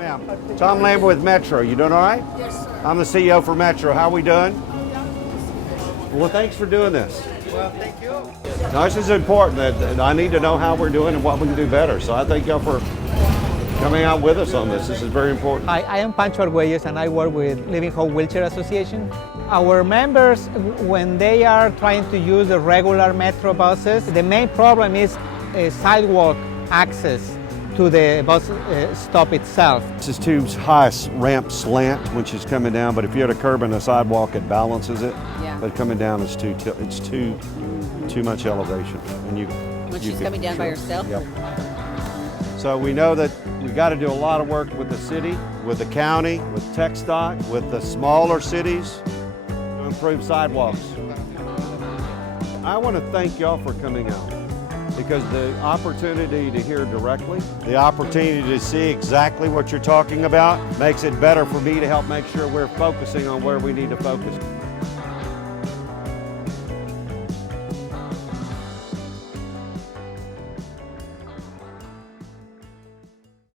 ma'am. Tom Lambert with Metro. You doing all right? Yes, sir. I'm the CEO for Metro. How we doing? Well, thanks for doing this. Well, thank you. Now, this is important. That I need to know how we're doing and what we can do better. So I thank y'all for coming out with us on this. This is very important. Hi, I am Pancho Argüelles and I work with Living Hope Wheelchair Association. Our members, when they are trying to use the regular Metro buses, the main problem is sidewalk access to the bus stop itself. This is too high ramp slant when she's coming down, but if you had a curb and a sidewalk, it balances it. Yeah. But coming down, it's too much elevation. And When she's coming down by herself? Yep. So we know that we've got to do a lot of work with the city, with the county, with TxDOT, with the smaller cities to improve sidewalks. I want to thank y'all for coming out because the opportunity to hear directly, the opportunity to see exactly what you're talking about makes it better for me to help make sure we're focusing on where we need to focus.